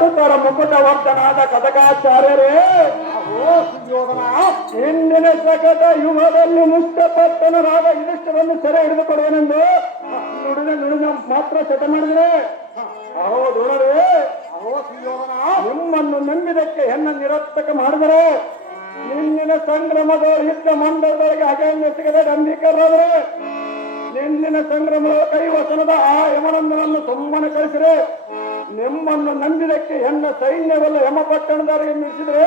ಕಟುತರ ಮುಕುಟ ವರ್ತನಾದ ಕದಕಾಚಾರ್ಯರೇ ಹಿಂದಿನ ಜಗದ ಯುಗದಲ್ಲಿ ಮುಷ್ಟಪಟ್ಟನರಾದ ಇದಿಷ್ಟವನ್ನು ಸೆರೆ ಹಿಡಿದುಕೊಡುವನೆಂದು ನುಡಿದ ನುಡಿದ ಮಾತ್ರ ಚಟ ಮಾಡಿದ್ರೆ. ನಿಮ್ಮನ್ನು ನಂಬಿದಕ್ಕೆ ಹೆಣ್ಣ ನಿರರ್ಥಕ ಮಾಡಿದರೆ. ನಿನ್ನಿನ ಸಂಗ್ರಮದ ಯುದ್ಧ ಮಂಡಲದೊಳಗೆ ಅಗಣ್ಯ ಸಿಗದೆ ನಂಬಿಕರಾದರೆ ನಿನ್ನಿನ ಸಂಗ್ರಮದ ಕೈವಸನದ ಆ ಯಮನಂದನನ್ನು ಸುಮ್ಮನೆ ಕಳಿಸಿರೆ. ನಿಮ್ಮನ್ನು ನಂಬಿದಕ್ಕೆ ಹೆಣ್ಣ ಸೈನ್ಯವೆಲ್ಲ ಯಮಪಟ್ಟಣದವರೆಗೆ ನಿಲ್ಲಿಸಿದ್ರೆ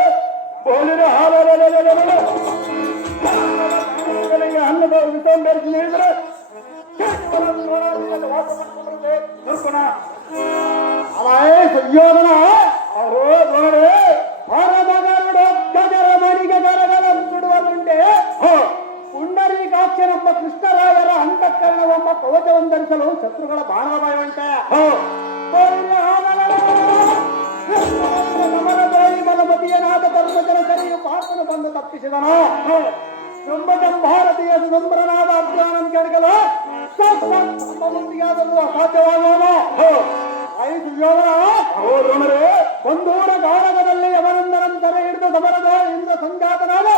ಹೋಲಿನ ಹಾಲಗಳಿಗೆ ಅನ್ನದ ವಿಸಂಬರಿಸಿ ನೀಡಿದರೆ ವಾಸ ಮಾಡ್ಕೊಂಡ್ಬರುತ್ತೆ ನೋಡ್ಕೋಣ ಅವೇ ಸುಯೋಧನ ಅಹೋ ನೋಡೇ ಹೊರಬಗರುಡು ಗಜರ ಮಣಿಗೆ ಗರಗಲ ಬಿಡುವನುಂಡೆ ಪುಂಡರೀಕಾಕ್ಷನೆಂಬ ಕೃಷ್ಣರಾಯರ ಅಂತಃಕರಣವೆಂಬ ಕವಚವೊಂದರಿಸಲು ಶತ್ರುಗಳ ಬಾಣದ ಪಾಪನು ಬಂದು ತಪ್ಪಿಸಿದನು. ಚುಂಬಕಂ ಭಾರತೀಯ ಸುಧಂಬರನಾದ ಅರ್ಜುನನ್ ಕೆಳಗಲು ಮುಂದಿಗಾದರೂ ಅಸಾಧ್ಯವಾಗುವನು ಐದು ಯೋಗ ಅವರೊಣರೇ ಒಂದೂರ ಗಾಳಗದಲ್ಲಿ ಅವನಂದರಂತರ ಹಿಡಿದು ಸಮರದ ಇಂದ ಸಂಜಾತನಾದ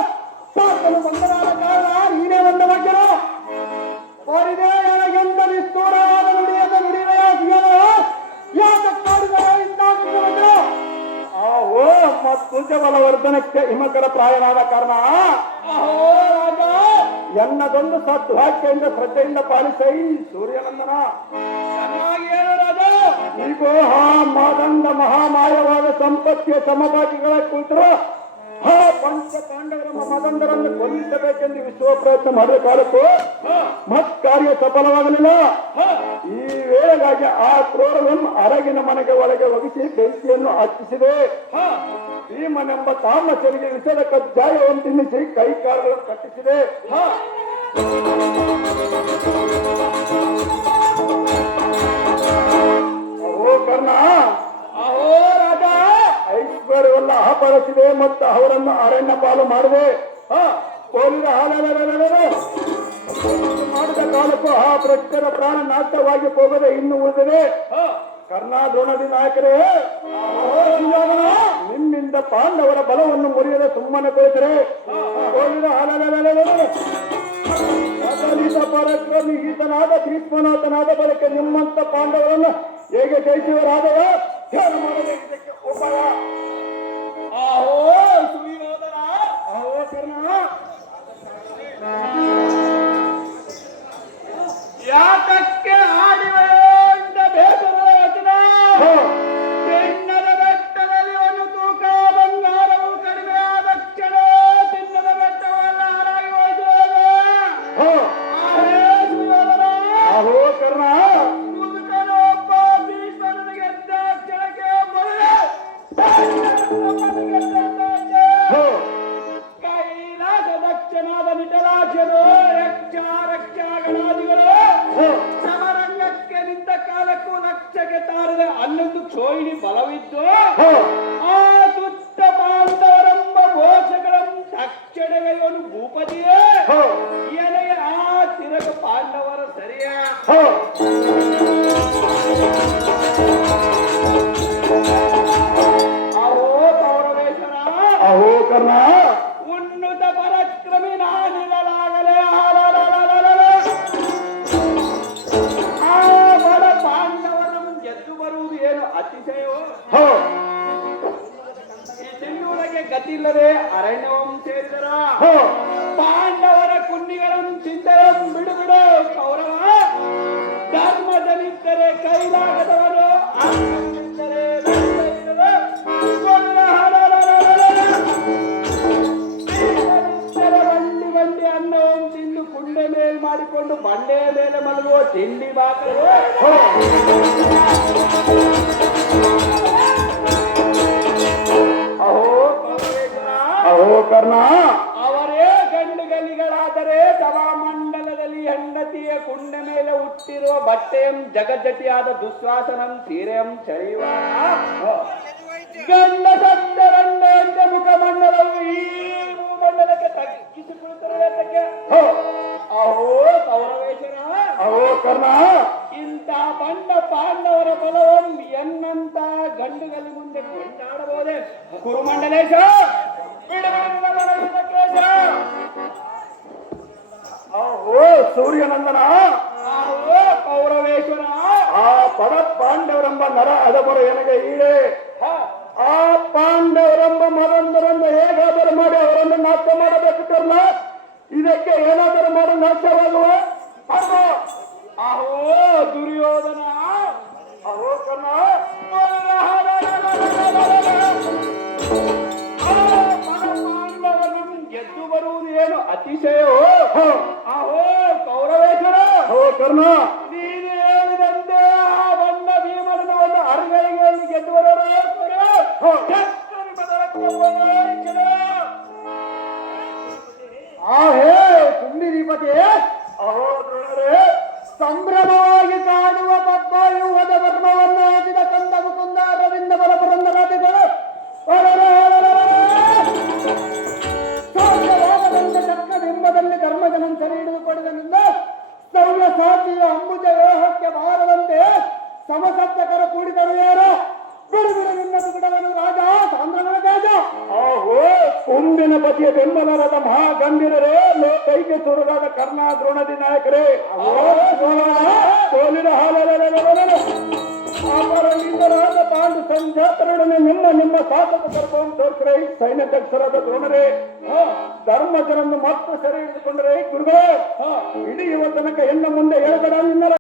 ಪೂಜ ಬಲವರ್ಧನಕ್ಕೆ ಹಿಮಕರ ಪ್ರಾಯನಾದ ಕಾರಣ ಎನ್ನದೊಂದು ಸದ್ವಾಕ್ಯದಿಂದ ಶ್ರದ್ಧೆಯಿಂದ ಪಾಲಿಸೈ ಸೂರ್ಯನಂದನ. ಈಗೋ ಮಹಾಮಾಯವಾದ ಸಂಪತ್ತಿಯ ಸಮಭಾಗಿಗಳ ಹಾ ಪಂಚ ಪಾಂಡವರ ಮಗಂದರನ್ನು ಕೊಲ್ಲಿಸಬೇಕೆಂದು ವಿಶ್ವ ಪ್ರಯತ್ನ ಮಾಡಿದ ಕಾಲಕ್ಕೂ ಮತ್ ಕಾರ್ಯ ಸಫಲವಾಗಲಿಲ್ಲ. ಈ ವೇಳೆಗಾಗಿ ಆ ಕ್ರೋರವನ್ನು ಅರಗಿನ ಮನೆಗೆ ಒಳಗೆ ಒಗಿಸಿ ಬೆಂಕಿಯನ್ನು ಹಚ್ಚಿಸಿದೆ. ಭೀಮನೆಂಬ ತಾಮಸರಿಗೆ ವಿಷದ ಕಜ್ಜಾಯವನ್ನು ತಿನ್ನಿಸಿ ಕೈ ಕಾಲುಗಳನ್ನು ಕಟ್ಟಿಸಿದೆ. ಅಪಹರಿಸಿದೆ ಮತ್ತು ಅವರನ್ನು ಅರಣ್ಯ ಪಾಲು ಮಾಡಿದೆ. ಕೋಲಿನ ಮಾಡಿದ ಕಾಲಕ್ಕೂ ಆ ಭ್ರಷ್ಟರ ಪ್ರಾಣ ನಾಶವಾಗಿ ಹೋಗದೆ ಇನ್ನು ಉಳಿದಿದೆ. ಕರ್ಣಾದ್ರೋಣದಿ ನಾಯಕರೇ, ನಿಮ್ಮಿಂದ ಪಾಂಡವರ ಬಲವನ್ನು ಮುರಿಯದೆ ಸುಮ್ಮನೆ ಕುಳಿತರೆ. ಕೋಲಿನ ಪರಕ್ರಮಿ ಈತನಾದ ಭೀಷ್ಮನಾಥನಾದ ಬಳಿಕ ನಿಮ್ಮಂತ ಪಾಂಡವರನ್ನು ಹೇಗೆ ಜಯಿಸುವರಾದವ ಧ್ಯಾನ ತಾರದೆ ಅಲ್ಲೊಂದು ಕ್ಷೋಹಿಣಿ ಬಲವಿದ್ದು ಆ ತುತ್ತ ಬಾಂಧವರೆಂಬ ಘೋಷಗಳಂ ತಕ್ಷಣಗೈವನು ಭೂಪತಿಯೇ ತಿನ್ನುವುದಕ್ಕೆ ಗತಿಯಿಲ್ಲದೆ ಅರಣ್ಯವಂ ಸೇರಿದರ ಹೋ ಪಾಂಡವರ ಕುನ್ನಿಗಳನ್ನು ತಿಂದರೆ ಬಿಡು ಬಿಡು ಕೌರವ ಧರ್ಮದಲ್ಲಿದ್ದರೆ ಕೈಲಾಗದವರು ಅರ್ಥವಿದ್ದರೆ ಧರ್ಮವಿಲ್ಲದೆ ಕೊಳ್ಳ ಹರರರರರರ. ಇದ್ದರೆ ಬಂಡಿ ಬಂಡಿ ಅನ್ನವಂ ತಿಂದು ಕುಂಡೆ ಮೇಲ್ ಮಾಡಿಕೊಂಡು ಬಂಡೆಯ ಮೇಲೆ ಮಲಗುವ ತಿಂಡಿ ಬಾಕರು ಕರ್ಣ ಅವರೇ ಗಂಡುಗಲಿಗಳಾದರೆ ಸಭಾಮಂಡಲದಲ್ಲಿ ಹೆಂಡತಿಯ ಕುಂಡ ಮೇಲೆ ಹುಟ್ಟಿರುವ ಬಟ್ಟೆಯಂ ಜಗಜ್ಜಟಿಯಾದ ದುಶ್ವಾಸನಂ ಸೀರೆಯಂ ಚಳಿಯುವ ಗಂಡ ಸತ್ತ ಗಂಡ ಮುಖಮಂಡಲವು ಈ ಭೂಮಂಡಲಕ್ಕೆ ತಗ್ಗಿಸಿಕೊಳ್ಳುತ್ತಿರುವುದಕ್ಕೆ ಅಹೋ ಕೌರವೇಶ್ವರ ಅಹೋ ಕರ್ಣ ಇಂಥ ಬಂಡ ಪಾಂಡವರ ಬಲವಂ ಎನ್ನಂತ ಗಂಡುಗಲಿ ಮುಂದೆ ಕೊಂಡಾಡಬಹುದೇ? ಕುರುಮಂಡಲೇಶ ಸೂರ್ಯನಂದನ. ಪೌರವೇಶ್ವರ. ಆ ಪರ ಪಾಂಡವರೆಂಬ ನರ ಅದಬರ ಎನಗೆ ಈಡೆ. ಆ ಪಾಂಡವರೆಂಬ ಮರಂದರನ್ನು ಹೇಗಾದರೂ ಮಾಡಿ ಅವರನ್ನು ನಾಶ ಮಾಡಬೇಕು ಕರ್ಮ. ಇದಕ್ಕೆ ಏನಾದರೂ ಮಾಡಿ ನಾಶವಾಗುವ? ಅಹೋ ದುರ್ಯೋಧನ. ಅಹೋ ಕರ್ಣ ಪಾಂಡವರನ್ನು ಗೆದ್ದು ಬರುವುದು ಏನು ಅತಿಶಯವೋ? ಅಹೋ ಕರ್ಣ ನೀನು ಹೇಳಿದಂತೆ ಆ ಬಣ್ಣ ಭೀಮನ ಒಂದು ಅರಗೈಗೆ ಗೆದ್ದು ಬರೋರು ಚಕ್ರನಿ ಬದಲಕ್ಕೆ ಹೋಗಬೇಕಿಲ್ಲ. ಆ ಹೇ ಕುಂಡಿರಿಪತಿ ಸಮಸಪ್ತಕರ ಕೂಡಿದರು ಯಾರು? ಬಿಡುವಿನ ಬಿಡು ನಿನ್ನ ಬಿಡವನು ರಾಜ ಸಾಂದ್ರಗಳ ತೇಜ ಆಹೋ ಕುಂದಿನ ಪತಿಯ ಬೆಂಬಲರಾದ ಮಹಾಗಂಭೀರರೇ ಲೋಕೈಗೆ ಸುರರಾದ ಕರ್ಣ ದ್ರೋಣದಿ ನಾಯಕರೇ ಸೋಲಿನ ಅಪರಲಿಂಗರಾದ ಪಾಂಡು ಸಂಜಾತರೊಡನೆ ನಿಮ್ಮ ನಿಮ್ಮ ಸಾಧಕ ಸರ್ಪವನ್ನು ತೋರಿಸ್ರೆ. ಸೈನ್ಯಾಧ್ಯಕ್ಷರಾದ ದ್ರೋಣರೇ ಧರ್ಮಜರನ್ನು ಮತ್ತೆ ಸೆರೆ ಹಿಡಿದುಕೊಂಡರೆ ಗುರುಗಳೇ ಯುವ ತನಕ ಎನ್ನ ಮುಂದೆ ಹೇಳಬೇಡ ನಿನ್ನರ